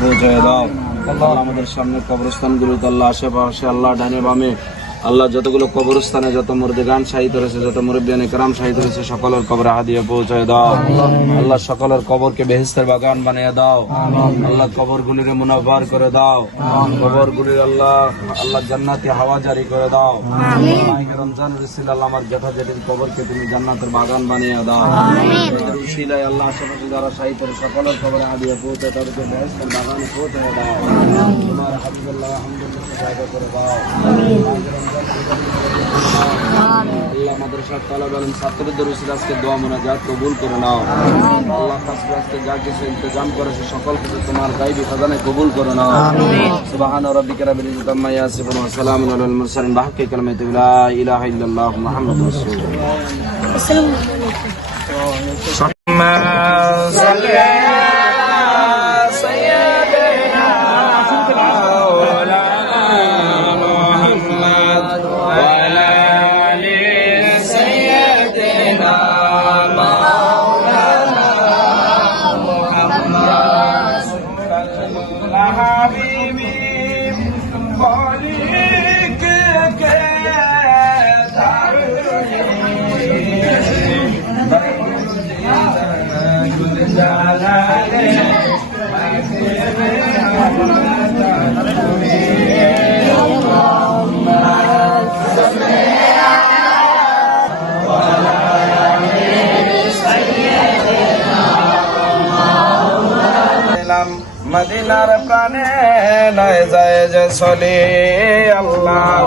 পৌঁছায় দাও। আল্লাহ আমাদের সামনে কবরস্থানগুলোতে আল্লাহ আশেপাশে আল্লাহ ডানে বামে আল্লাহ যতগুলো কবরস্থানে যত মুরদি গান শাহিদ রয়েছে যত মুরব্বিয়ান একরাম শাহিদ রয়েছে সকলের কবরে হাদিয়া পৌঁছায় দাও। আল্লাহ সকলের কবরকে বেহেস্তের বাগান বানিয়ে দাও। আল্লাহ কবর গুলিরে মুনাফার করে দাও। কবর গুলির আল্লাহ আল্লাহ জান্নাতি হাওয়া জারি করে দাও। রমজান রসিল আল্লাহ আমার জেঠা জেঠির কবরকে তুমি জান্নাতের বাগান বানিয়ে দাও। তাদের উসিলায় আল্লাহ আশেপাশে যারা শাহিদ সকলের কবরে হাদিয়া পৌঁছে তাদেরকে বেহেস্তের বাগান পৌঁছে দাও। তোমার হাবিবুল্লাহ আলহামদুলিল্লাহ জায়গা করে দাও। আল্লাহ মাদ্রাসার তালা বলেন ছাত্রদের উচিত আজকে দোয়া মোনাজাত কবুল করে নাও। আল্লাহ কাছে আজকে যা কিছু ইন্তজাম করেছে সকল কিছু তোমার গাইবি খাজানে কবুল করে নাও। সুবহান রাব্বিকা রাব্বিল ইজ্জাতি আম্মা ইয়াসিফুন ওয়া সালামুন আলাল মুরসালিন। বাহকি কালিমাতু লা ইলাহা ইল্লাল্লাহ মুহাম্মাদুর রাসূলুল্লাহ। দিলাম মদিনার প্রাণে নয় যায় যে চলি আল্লাহ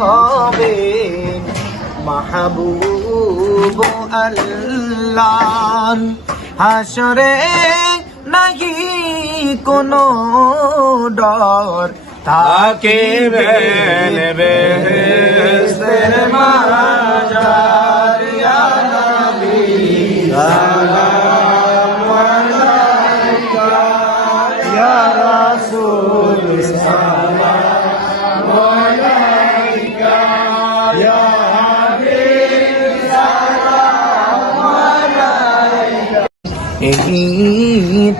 হবে মাহবুব আল্লাহ। হাসরে নাহি কোনো ডর বেন বেহেস্তের মাজার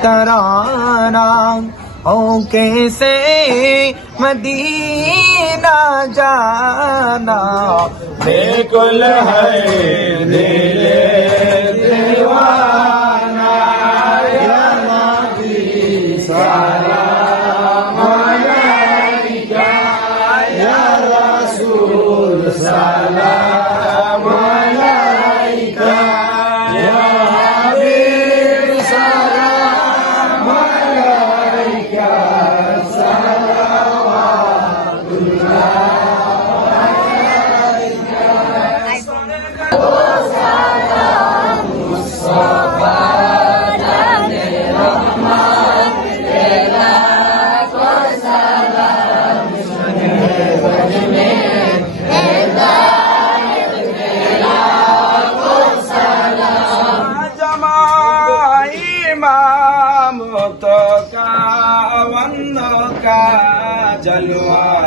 तराना ओ कैसे मदीना जाना। बिल्कुल है दिल दीवाना perdoar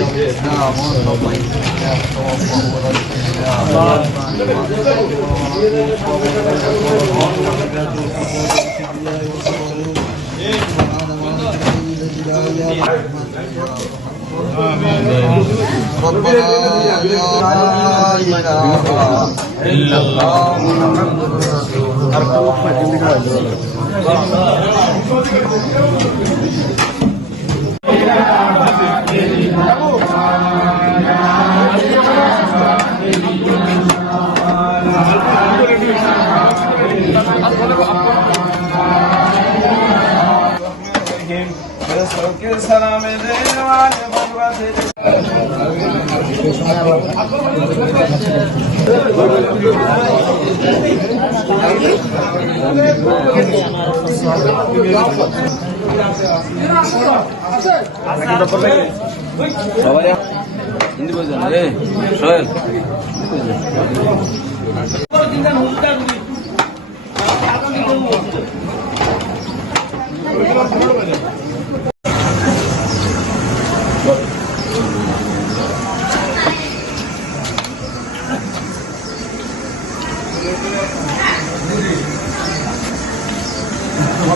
قدام وضحكك توضأ ربنا لا إلا الله محمد رسول الله. সবকে সালামে দেওয়ার ভগবানের হিন্দি বলছেন রে সোহেল Thank you.